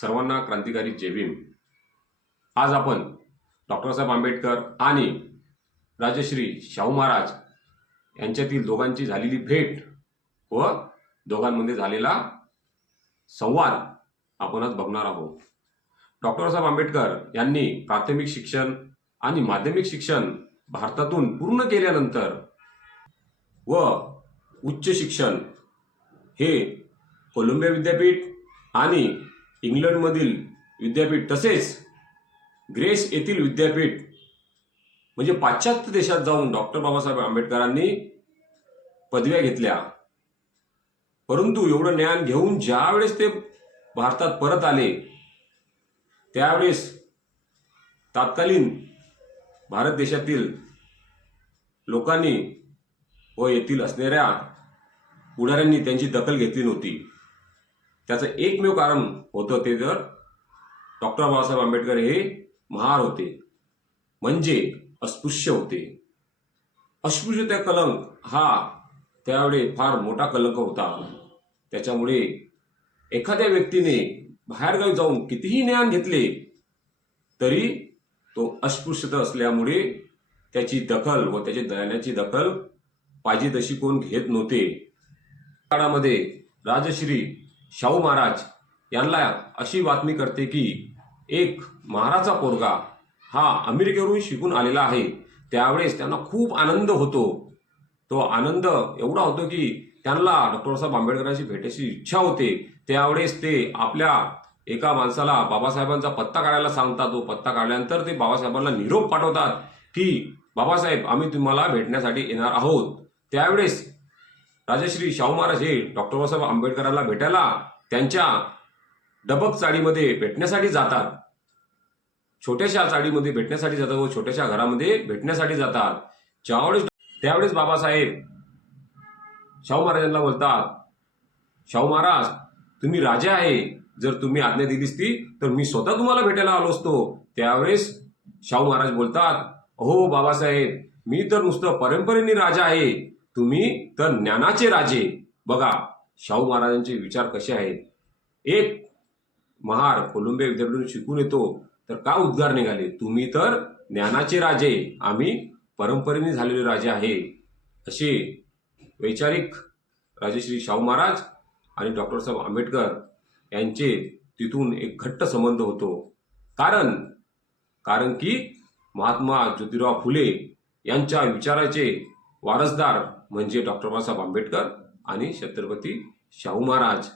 सर्वांना क्रांतिकारी जय भीम। आज आपण डॉक्टर साहेब आंबेडकर आणि राजश्री शाहू महाराज यांच्यातील दोघांची झालेली भेट व दोघांमध्ये झालेला संवाद आपण आज बघणार आहोत। डॉक्टर साहेब आंबेडकर यांनी प्राथमिक शिक्षण आणि माध्यमिक शिक्षण भारतातून पूर्ण केल्यानंतर व उच्च शिक्षण हे कोलंबिया विद्यापीठ आणि इंग्लंडमधील विद्यापीठ तसेच ग्रेस येथील विद्यापीठ म्हणजे पाश्चात्य देशात जाऊन डॉक्टर बाबासाहेब आंबेडकरांनी पदव्या घेतल्या। परंतु एवढं ज्ञान घेऊन ज्यावेळेस ते भारतात परत आले त्यावेळेस तत्कालीन भारत देशातील लोकांनी व येथील असणाऱ्या पुढाऱ्यांनी त्यांची दखल घेतली नव्हती। त्याचं एकमेव कारण होतं ते तर डॉक्टर बाबासाहेब आंबेडकर हे महार होते, म्हणजे अस्पृश्य होते। अस्पृश्यता कलंक हा त्यावेळी फार मोठा कलंक होता। त्याच्यामुळे एखाद्या व्यक्तीने बाहेरगावी जाऊन कितीही ज्ञान घेतले तरी तो अस्पृश्यता असल्यामुळे त्याची दखल व त्याच्या ज्ञानाची दखल पाहिजे तशी कोण घेत नव्हते। काळामध्ये राजश्री शाहू महाराज यांना अशी बातमी करते की एक महाराचा पोरगा हा अमेरिकेवरून शिकून आलेला आहे। त्यावेळेस त्यांना खूप आनंद होतो। तो आनंद एवढा होतो की त्यांना डॉक्टर साहेब आंबेडकरांशी भेटायची इच्छा होते। त्यावेळेस ते आपल्या एका माणसाला बाबासाहेबांचा पत्ता काढायला सांगतात। तो पत्ता काढल्यानंतर ते बाबासाहेबांना निरोप पाठवतात की बाबासाहेब आम्ही तुम्हाला भेटण्यासाठी येणार आहोत। त्यावेळेस राजश्री शाहू महाराज हे डॉक्टर बाबासाहेब आंबेडकरांना भेटायला त्यांच्या डबक चाळीमध्ये भेटण्यासाठी जातात। छोट्याशा चाळीमध्ये भेटण्यासाठी जातात व छोट्याशा घरामध्ये भेटण्यासाठी जातात। त्यावेळेस बाबासाहेब शाहू महाराजांना बोलतात, शाहू महाराज तुम्ही राजा आहे, जर तुम्ही आज्ञा दिली असती तर मी स्वतः तुम्हाला भेटायला आलो असतो। त्यावेळेस शाहू महाराज बोलतात, हो बाबासाहेब मी तर नुसतं परंपरेने राजा आहे, तुम्ही तर ज्ञानाचे राजे। बघा शाहू महाराजांचे विचार कसे आहेत। एक महार कोलंबिया विद्यापीठातून शिकून येतो तर का उद्गार निघाले, तुम्ही तर ज्ञानाचे राजे, आम्ही परंपरेने झालेले राजे आहे। असे वैचारिक राजश्री शाहू महाराज आणि डॉक्टर साहेब आंबेडकर यांचे तिथून एक घट्ट संबंध होतो। कारण की महात्मा ज्योतिराव फुले यांच्या विचाराचे वारसदार म्हणजे डॉक्टर बाबासाहेब आंबेडकर आणि छत्रपती शाहू महाराज